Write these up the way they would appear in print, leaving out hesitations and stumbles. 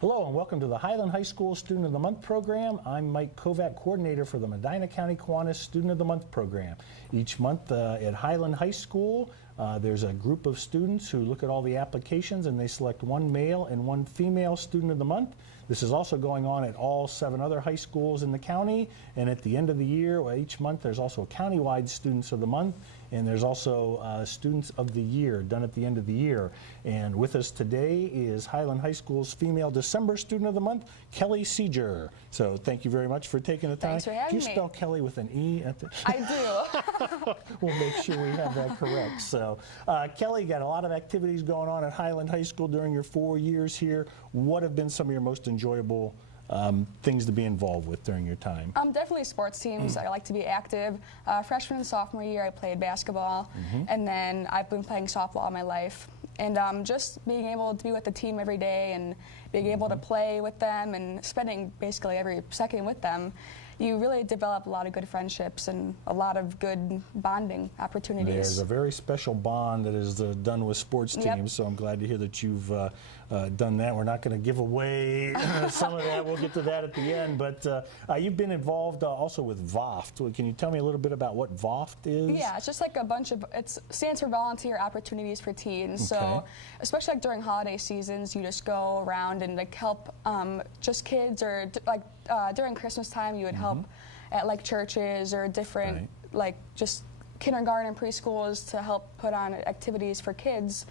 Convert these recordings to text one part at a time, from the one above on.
Hello and welcome to the Highland High School Student of the Month program. I'm Mike Kovack, coordinator for the Medina County Kiwanis Student of the Month program. Each month at Highland High School, there's a group of students who look at all the applications and they select one male and one female Student of the Month. This is also going on at all 7 other high schools in the county, and at the end of the year, each month, there's also a countywide Students of the Month, and there's also Students of the Year done at the end of the year. And with us today is Highland High School's Female December Student of the Month, Kelly Seeger. So thank you very much for taking the time. Thanks for having me. Do you spell Kelly with an E at the I do. We'll make sure we have that correct. So, Kelly, got a lot of activities going on at Highland High School during your 4 years here. What have been some of your most enjoyable things to be involved with during your time? Definitely sports teams. I like to be active. Freshman and sophomore year, I played basketball, and then I've been playing softball all my life. And just being able to be with the team every day and being able to play with them and spending basically every second with them, you really develop a lot of good friendships and a lot of good bonding opportunities. There's a very special bond that is done with sports teams, so I'm glad to hear that you've done that. We're not going to give away some of that. We'll get to that at the end. But you've been involved also with VOFT. Can you tell me a little bit about what VOFT is? Yeah, it's just like a bunch of, it stands for Volunteer Opportunities for Teens. Okay. So especially like during holiday seasons, you just go around and like help just kids, or like during Christmas time, you would help at like churches or different like just kindergarten and preschools to help put on activities for kids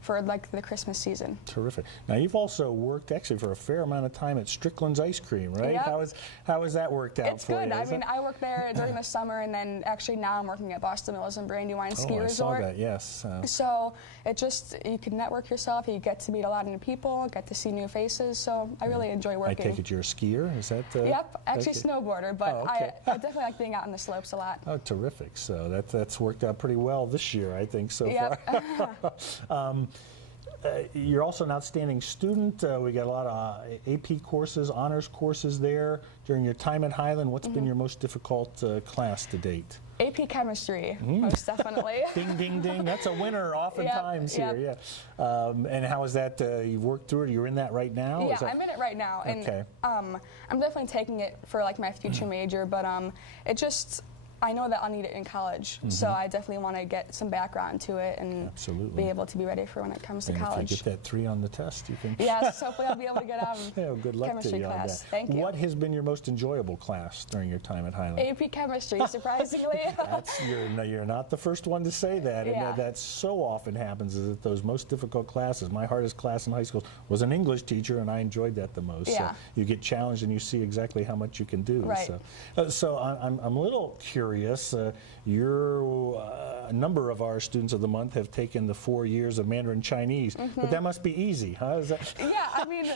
for like the Christmas season. Terrific. Now you've also worked actually for a fair amount of time at Strickland's Ice Cream, right? Yep. How has that worked out for you? It's good. I mean, I worked there during the summer, and then actually now I'm working at Boston Mills and Brandywine Ski Resort. I saw that, yes. So it just, you can network yourself, you get to meet a lot of new people, get to see new faces, so I really enjoy working. I take it you're a skier, is that? Yep, actually snowboarder, but I definitely like being out on the slopes a lot. Oh, terrific. So that's worked out pretty well this year, I think, so far. You're also an outstanding student. We got a lot of AP courses, honors courses there. During your time at Highland, what's been your most difficult class to date? AP Chemistry, most definitely. Ding, ding, ding. That's a winner oftentimes here, and how is that? You've worked through it? You're in that right now? Yeah, I'm in it right now. And I'm definitely taking it for like my future major, but it just, I know that I'll need it in college, so I definitely want to get some background to it and be able to be ready for when it comes to college. If you get that 3 on the test, you can. Yes, hopefully I'll be able to get out of good luck chemistry to you class. On that. Thank you. What has been your most enjoyable class during your time at Highland? AP Chemistry, surprisingly. You're not the first one to say that, and that so often happens, is that those most difficult classes. My hardest class in high school was an English teacher, and I enjoyed that the most. Yeah. So you get challenged, and you see exactly how much you can do. Right. So I'm a little curious. A number of our students of the month have taken the 4 years of Mandarin Chinese, but that must be easy, huh? Is that yeah, I mean,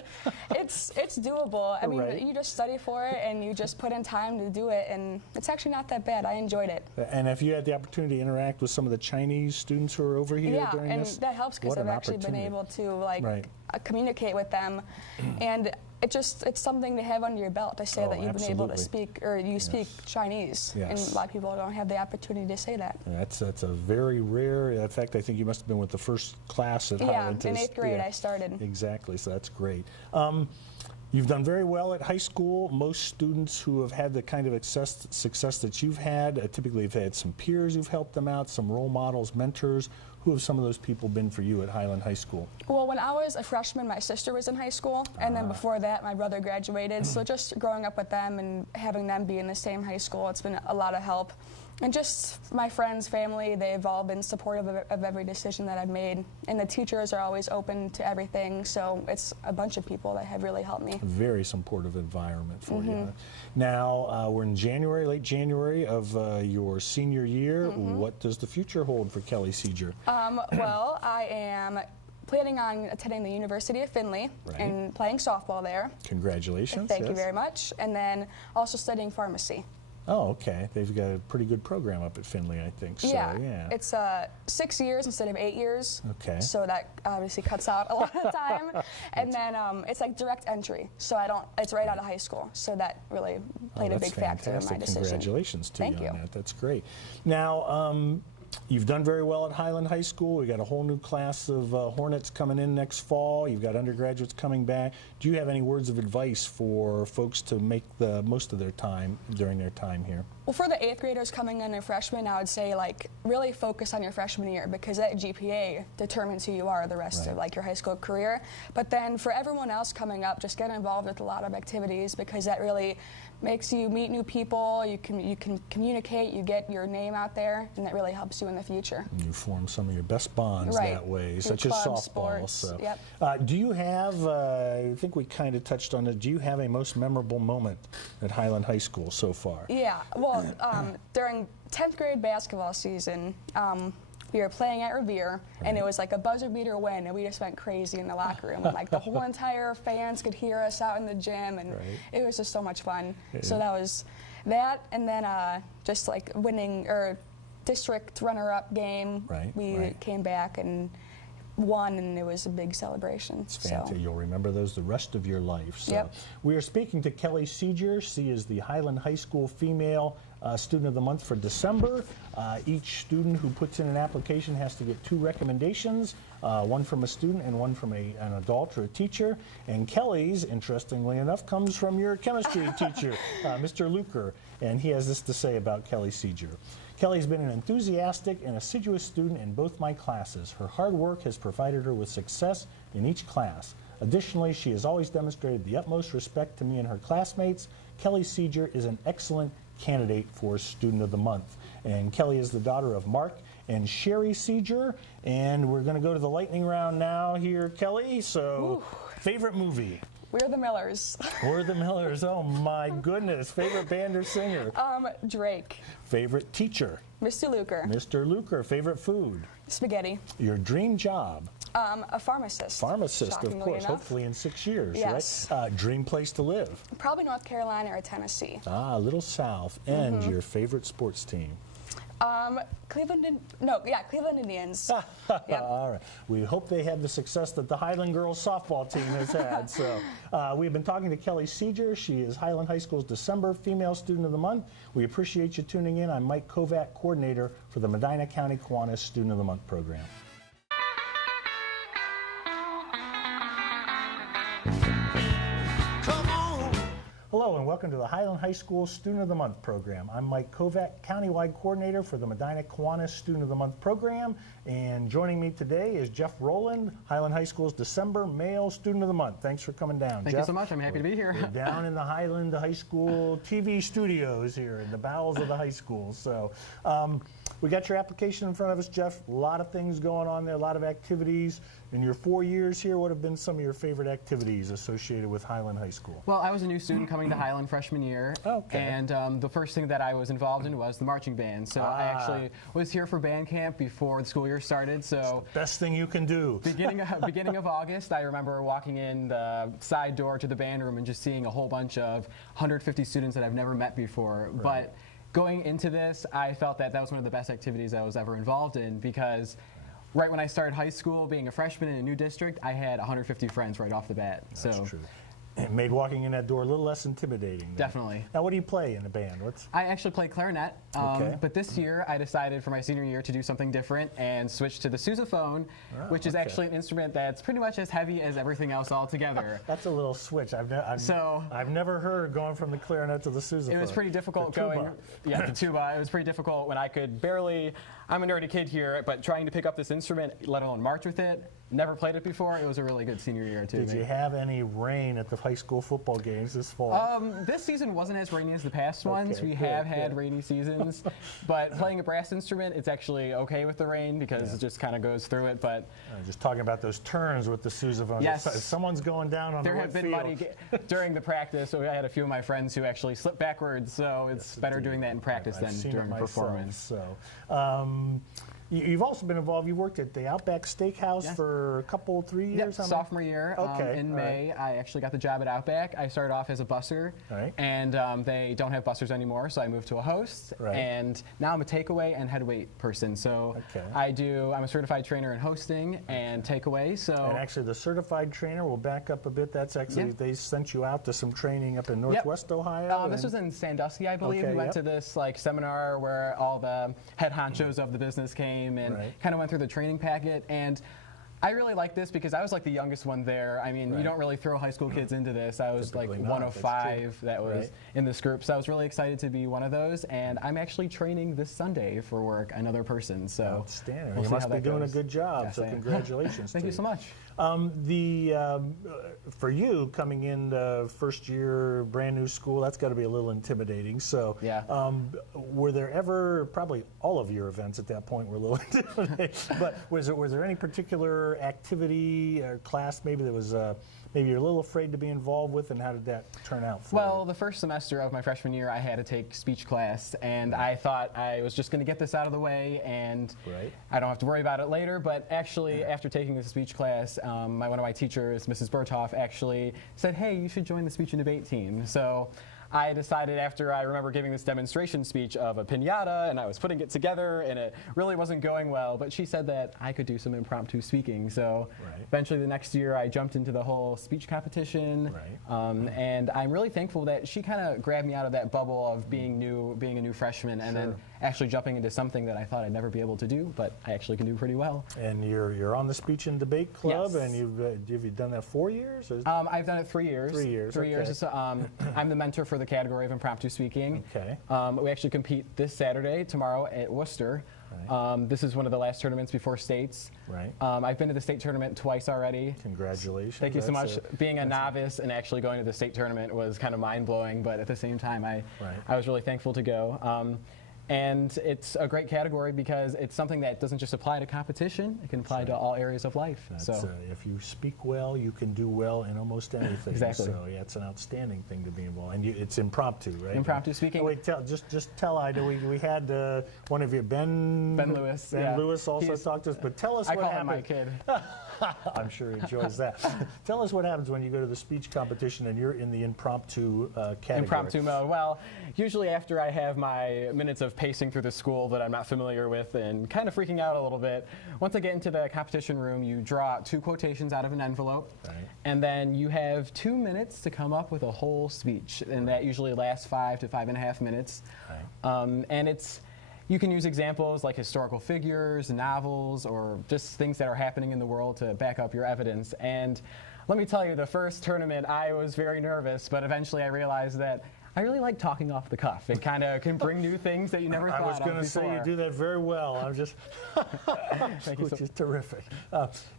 it's doable. I mean, you just study for it and you just put in time to do it, and it's actually not that bad. I enjoyed it. And if you had the opportunity to interact with some of the Chinese students who are over here during this? Yeah, and that helps because I've actually been able to like communicate with them, and it's something to have under your belt to say that you've been able to speak, or you speak Chinese, and a lot of people don't have the opportunity to say that. That's a very rare. In fact, I think you must have been with the first class at Highland. Yeah, in 8th grade I started. Exactly, so that's great. You've done very well at high school. Most students who have had the kind of success that you've had typically have had some peers who've helped them out, some role models, mentors. Who have some of those people been for you at Highland High School? Well, when I was a freshman, my sister was in high school, and then before that, my brother graduated. So just growing up with them and having them be in the same high school, it's been a lot of help. And just my friends, family, they've all been supportive of every decision that I've made. And the teachers are always open to everything, so it's a bunch of people that have really helped me. A very supportive environment for you. Now, we're in January, late January of your senior year. What does the future hold for Kelly Seeger? Well, I am planning on attending the University of Findlay and playing softball there. Congratulations. Thank you very much. And then also studying pharmacy. Oh, okay. They've got a pretty good program up at Findlay, I think. So, yeah. It's 6 years instead of 8 years. Okay. So that obviously cuts out a lot of time. And then it's like direct entry. So it's right out of high school. So that really played a big factor in my decision. Congratulations to you on that. That's great. Now, You've done very well at Highland High School. We got a whole new class of Hornets coming in next fall. You've got undergraduates coming back. Do you have any words of advice for folks to make the most of their time during their time here? Well, for the 8th graders coming in as freshmen, I would say really focus on your freshman year, because that GPA determines who you are the rest of your high school career. But then for everyone else coming up, just get involved with a lot of activities, because that really makes you meet new people. You can communicate. You get your name out there, and that really helps you in the future. You form some of your best bonds that way, such as softball. Sports, so, yep. Do you have? I think we kind of touched on it. Do you have a most memorable moment at Highland High School so far? Yeah. Well, during 10th grade basketball season, we were playing at Revere, and it was like a buzzer beater win, and we just went crazy in the locker room. And, the whole entire fans could hear us out in the gym, and it was just so much fun. So that was that, and then just winning district runner-up game. We came back and won, and it was a big celebration. It's fantastic. You'll remember those the rest of your life. So we are speaking to Kelly Seeger. She is the Highland High School Female Student of the Month for December. Each student who puts in an application has to get 2 recommendations, one from a student and one from an adult or a teacher. And Kelly's, interestingly enough, comes from your chemistry teacher, Mr. Luker, and he has this to say about Kelly Seeger. Kelly's been an enthusiastic and assiduous student in both my classes. Her hard work has provided her with success in each class. Additionally, she has always demonstrated the utmost respect to me and her classmates. Kelly Seeger is an excellent candidate for Student of the Month. And Kelly is the daughter of Mark and Sherry Seeger. And we're going to go to the lightning round now here, Kelly. So, favorite movie? We're the Millers. We're the Millers. Oh, my goodness. Favorite band or singer? Drake. Favorite teacher? Mr. Luker. Mr. Luker. Favorite food? Spaghetti. Your dream job? A pharmacist. Pharmacist, of course. Hopefully in 6 years, yes. Right? Dream place to live? Probably North Carolina or Tennessee. Ah, a little south. And your favorite sports team? Cleveland Indians. All right. We hope they have the success that the Highland girls softball team has had. So we've been talking to Kelly Seeger. She is Highland High School's December Female Student of the Month. We appreciate you tuning in. I'm Mike Kovack, coordinator for the Medina County Kiwanis Student of the Month program. Hello and welcome to the Highland High School Student of the Month program. I'm Mike Kovack, countywide coordinator for the Medina Kiwanis Student of the Month program. And joining me today is Jeff Rowland, Highland High School's December Male Student of the Month. Thanks for coming down, Thank Jeff. you so much. I'm happy to be here. We're down in the Highland High School TV studios here in the bowels of the high school. So we got your application in front of us, Jeff. A lot of things going on there, a lot of activities. In your 4 years here, what have been some of your favorite activities associated with Highland High School? Well, I was a new student coming to Highland freshman year, and the first thing that I was involved in was the marching band. So I actually was here for band camp before the school year started. So best thing you can do. Beginning of August, I remember walking in the side door to the band room and just seeing a whole bunch of 150 students that I've never met before. Right. But going into this, I felt that was one of the best activities I was ever involved in, because right when I started high school, being a freshman in a new district, I had 150 friends right off the bat. That's true. It made walking in that door a little less intimidating. Definitely. Now, what do you play in the band? I actually play clarinet, but this year I decided for my senior year to do something different and switch to the sousaphone, which is actually an instrument that's pretty much as heavy as everything else altogether. That's a little switch. I've never heard going from the clarinet to the sousaphone. It was pretty difficult going. Yeah, the tuba. It was pretty difficult when I could barely. I'm a nerdy kid here, but trying to pick up this instrument, let alone march with it, never played it before. It was a really good senior year, too. Did you have any rain at the high school football games this fall? This season wasn't as rainy as the past ones. We have had rainy seasons, but playing a brass instrument, it's actually okay with the rain because it just kind of goes through it. But just talking about those turns with the sousaphone. Yes. If someone's going down on the wet field. There have been muddy during the practice, so I had a few of my friends who actually slipped backwards, so it's better doing that in practice than during a performance. So. You've also been involved. You worked at the Outback Steakhouse Yes. for a couple, 3 years. Yep, sophomore year. Okay, In all May, I actually got the job at Outback. I started off as a busser, Right. and they don't have bussers anymore, so I moved to a host. Right. And now I'm a takeaway and head wait person. So Okay. I'm a certified trainer in hosting and takeaway. So And actually, the certified trainer, we'll back up a bit. That's actually, Yeah. they sent you out to some training up in Northwest Ohio. This and- was in Sandusky, I believe. Okay, We went yep. to this seminar where all the head honchos of the business came and Right. kind of went through the training packet. And I really liked this because I was like the youngest one there. I mean, Right. you don't really throw high school kids into this. I was Typically like not, one of that's five true. that was Right. in this group. So I was really excited to be one of those. And I'm actually training this Sunday for work another person. So Outstanding. we'll You see must how be that doing goes. a good job. Yes, So I am. congratulations. Thank to you so much. For you coming in first year, brand new school, that's got to be a little intimidating. So, Yeah. were there ever, probably all of your events at that point were a little intimidating, but was there any particular activity or class maybe that was maybe you're a little afraid to be involved with, and how did that turn out for Well, you? the first semester of my freshman year, I had to take speech class, and I thought I was just going to get this out of the way, and Right. I don't have to worry about it later. But actually, after taking the speech class, one of my teachers, Mrs. Berthoff, actually said, "Hey, you should join the speech and debate team." So I decided, after I remember giving this demonstration speech of a piñata, and I was putting it together, and it really wasn't going well, but she said that I could do some impromptu speaking. So Right. eventually the next year I jumped into the whole speech competition. Right. And I'm really thankful that she kind of grabbed me out of that bubble of being a new freshman, and then actually jumping into something that I thought I'd never be able to do, but I actually can do pretty well. And you're on the speech and debate club, Yes. and have you done that 4 years? Or- I've done it 3 years. 3 years, 3 years. okay. So, I'm the mentor for the category of impromptu speaking. Okay. We actually compete this Saturday, tomorrow at Worcester. Right. This is one of the last tournaments before states. Right. I've been to the state tournament twice already. Congratulations. Thank you so much. That's Being a novice and actually going to the state tournament was kind of mind-blowing, but at the same time, I was really thankful to go. And it's a great category because it's something that doesn't just apply to competition, it can apply to all areas of life. That's, So if you speak well, you can do well in almost anything. Exactly. So yeah, it's an outstanding thing to be involved. And it's impromptu, right? Impromptu speaking. Oh, wait, just tell I know we had one of you, Ben Lewis. Ben Yeah. Lewis also He's- talked to us. But tell us I what call him happened. my kid. I'm sure he enjoys that. Tell us what happens when you go to the speech competition and you're in the impromptu category. Impromptu mode. Well, usually after I have my minutes of pacing through the school that I'm not familiar with and kind of freaking out a little bit, once I get into the competition room, you draw out 2 quotations out of an envelope, Right. and then you have 2 minutes to come up with a whole speech, and that usually lasts 5 to 5.5 minutes. Right. And you can use examples like historical figures, novels, or just things that are happening in the world to back up your evidence. And let me tell you, the first tournament, I was very nervous, but eventually I realized that I really like talking off the cuff. It kind of can bring new things that you never thought I was of going to say you before. do that very well. I'm just, Thank you which so is terrific.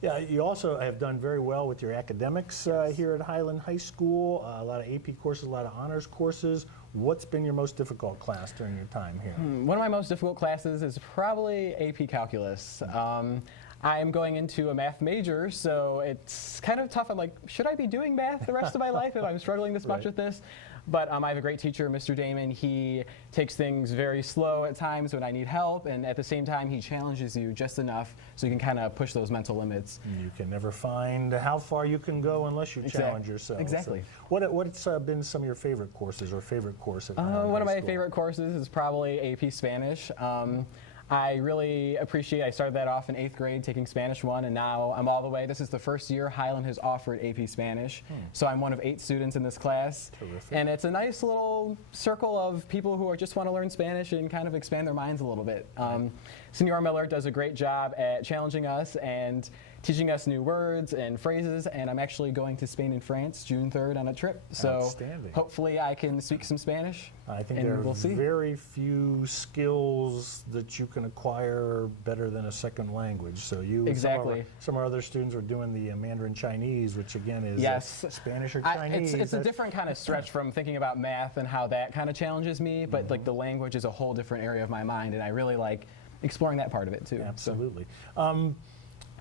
Yeah, you also have done very well with your academics here at Highland High School. A lot of AP courses, a lot of honors courses. What's been your most difficult class during your time here? One of my most difficult classes is probably AP Calculus. I am going into a math major, so it's kind of tough. I'm like, should I be doing math the rest of my life if I'm struggling this much Right. with this? But I have a great teacher, Mr. Damon. He takes things very slow at times when I need help, and at the same time, he challenges you just enough so you can kind of push those mental limits. You can never find how far you can go unless you challenge yourself. Exactly. So what's been some of your favorite courses or favorite course at Highland One of High my School? favorite courses is probably AP Spanish. I really appreciate, I started that off in 8th grade taking Spanish 1, and now I'm all the way. This is the first year Highland has offered AP Spanish. So I'm one of 8 students in this class. Terrific. And it's a nice little circle of people who just want to learn Spanish and kind of expand their minds a little bit. Senor Miller does a great job at challenging us and teaching us new words and phrases, and I'm actually going to Spain and France June 3rd on a trip. So Outstanding. hopefully I can speak some Spanish. I think and there are we'll see. very few skills that you can acquire better than a second language. So you, Exactly. some of our other students are doing the Mandarin Chinese, which again is Yes. Spanish or Chinese. It's a different kind of stretch from thinking about math and how that kind of challenges me, but like the language is a whole different area of my mind, and I really like exploring that part of it too. So- Absolutely.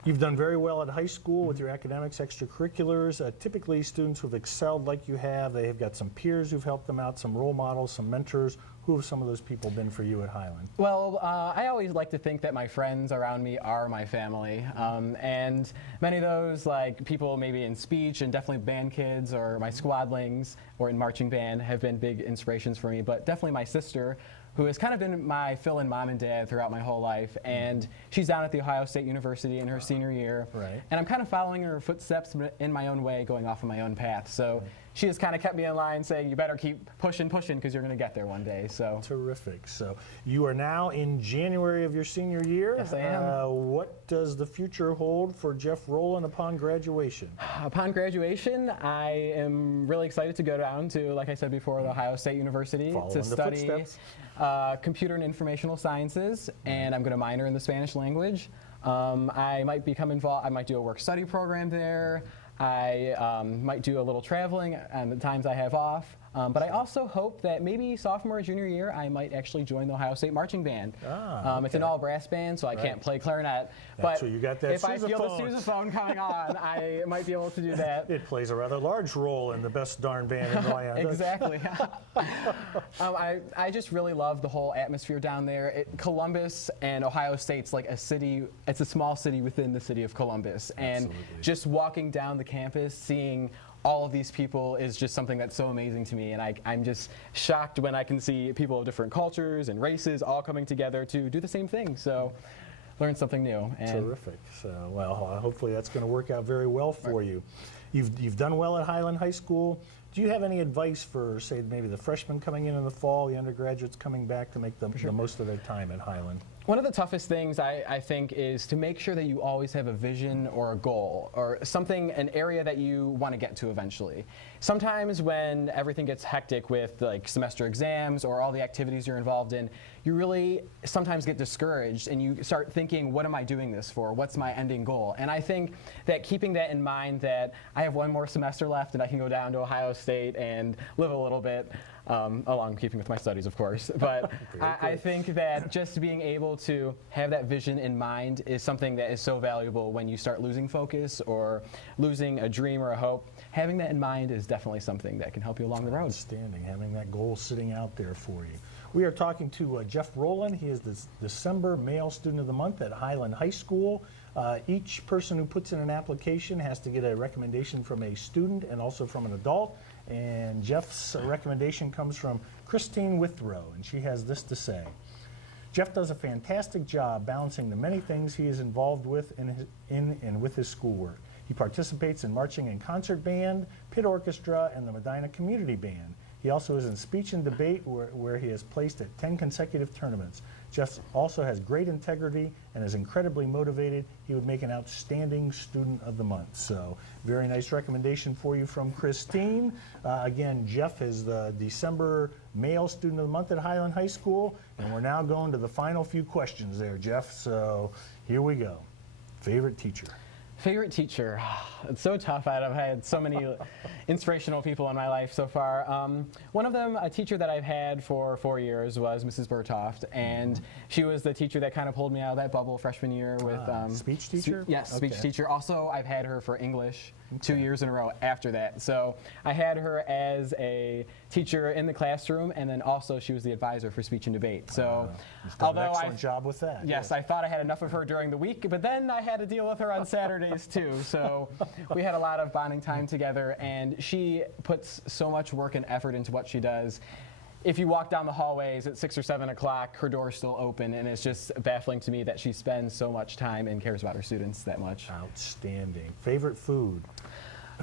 You've done very well at high school with your academics, extracurriculars. Typically, students who've excelled like you have, they have got some peers who've helped them out, some role models, some mentors. Who have some of those people been for you at Highland? Well, I always like to think that my friends around me are my family, and many of those, like people maybe in speech and definitely band kids or my squadlings or in marching band, have been big inspirations for me. But definitely my sister, who has kind of been my fill-in mom and dad throughout my whole life, and she's down at the Ohio State University in her senior year, and I'm kind of following her footsteps in my own way, going off on my own path. So she has kind of kept me in line, saying, you better keep pushing, because you're going to get there one day. So terrific. So you are now in January of your senior year. Yes, I am. What does the future hold for Jeff Rowland upon graduation? Upon graduation, I am really excited to go down to, like I said before, the Ohio State University to study computer and informational sciences, and I'm going to minor in the Spanish language. I might become involved. I might do a work-study program there. I might do a little traveling on the times I have off. But I also hope that maybe sophomore or junior year, I might actually join the Ohio State Marching Band. It's an all-brass band, so I can't play clarinet. But you got that if I feel the sousaphone coming on, I might be able to do that. It plays a rather large role in the best darn band in the land. Exactly. I just really love the whole atmosphere down there. Columbus and Ohio State's like a city. It's a small city within the city of Columbus. And just walking down the campus, seeing all of these people is just something that's so amazing to me, and I'm just shocked when I can see people of different cultures and races all coming together to do the same thing. So learn something new. And terrific. So, well, hopefully that's going to work out very well for you. You've done well at Highland High School. Do you have any advice for, say, maybe the freshmen coming in the fall, the undergraduates coming back to make the most of their time at Highland? One of the toughest things, I think, is to make sure that you always have a vision or a goal or something, an area that you want to get to eventually. Sometimes when everything gets hectic with like semester exams or all the activities you're involved in, you really sometimes get discouraged and you start thinking, what am I doing this for? What's my ending goal? And I think that keeping that in mind, that I have one more semester left and I can go down to Ohio State and live a little bit, along keeping with my studies, of course. But I think that just being able to have that vision in mind is something that is so valuable when you start losing focus or losing a dream or a hope. Having that in mind is definitely something that can help you along the road. Outstanding, having that goal sitting out there for you. We are talking to Jeff Rowland. He is the December Male Student of the Month at Highland High School. Each person who puts in an application has to get a recommendation from a student and also from an adult. And Jeff's recommendation comes from Christine Withrow, and she has this to say. Jeff does a fantastic job balancing the many things he is involved with in and with his schoolwork. He participates in marching and concert band, pit orchestra, and the Medina Community Band. He also is in speech and debate where he has placed at 10 consecutive tournaments. Jeff also has great integrity and is incredibly motivated. He would make an outstanding student of the month. So very nice recommendation for you from Christine. Again, Jeff is the December Male Student of the Month at Highland High School. And we're now going to the final few questions there, Jeff. So here we go. Favorite teacher? Favorite teacher? It's so tough. I've had so many inspirational people in my life so far. One of them, a teacher that I've had for 4 years, was Mrs. Bertoft, and she was the teacher that kind of pulled me out of that bubble freshman year with speech teacher. Yes, speech teacher. Also, I've had her for English 2 years in a row after that. So I had her as a teacher in the classroom, and then also she was the advisor for speech and debate. So although an excellent job with that. Yes, I thought I had enough of her during the week, but then I had to deal with her on Saturdays too. So we had a lot of bonding time together, and she puts so much work and effort into what she does. If you walk down the hallways at 6 or 7 o'clock, her door's still open, and it's just baffling to me that she spends so much time and cares about her students that much. Outstanding. Favorite food?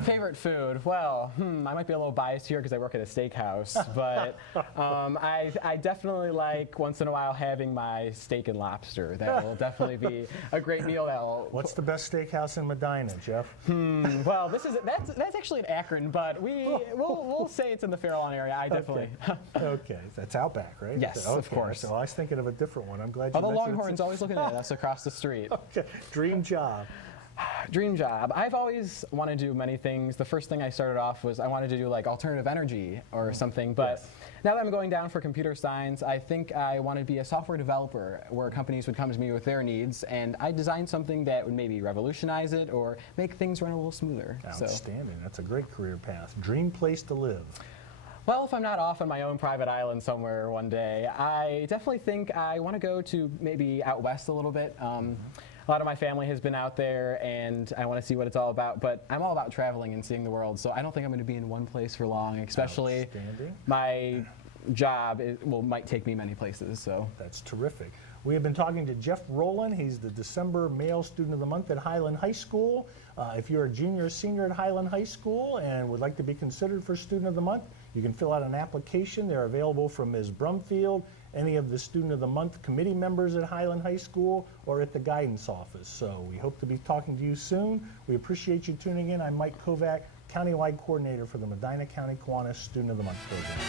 Favorite food? Well, I might be a little biased here because I work at a steakhouse, but I definitely like once in a while having my steak and lobster. That will definitely be a great meal. What's the best steakhouse in Medina, Jeff? Well, that's actually in Akron, but we'll say it's in the Fairlawn area. I definitely. Okay, that's Outback, right? Yes, okay. of course. So I was thinking of a different one. I'm glad you the mentioned Longhorn's always looking at us across the street. Okay, dream job. Dream job. I've always wanted to do many things. The first thing I started off was I wanted to do like alternative energy or something, but now that I'm going down for computer science, I think I want to be a software developer where companies would come to me with their needs, and I design something that would maybe revolutionize it or make things run a little smoother. Outstanding. That's a great career path. Dream place to live? Well, if I'm not off on my own private island somewhere one day, I definitely think I want to go to maybe out west a little bit. A lot of my family has been out there, and I want to see what it's all about. But I'm all about traveling and seeing the world, so I don't think I'm going to be in one place for long, especially my job might take me many places. So that's terrific. We have been talking to Jeff Rowland. He's the December Male Student of the Month at Highland High School. If you're a junior or senior at Highland High School and would like to be considered for Student of the Month, you can fill out an application. They're available from Ms. Brumfield, any of the Student of the Month committee members at Highland High School, or at the guidance office. So we hope to be talking to you soon. We appreciate you tuning in. I'm Mike Kovack, Countywide Coordinator for the Medina County Kiwanis Student of the Month program.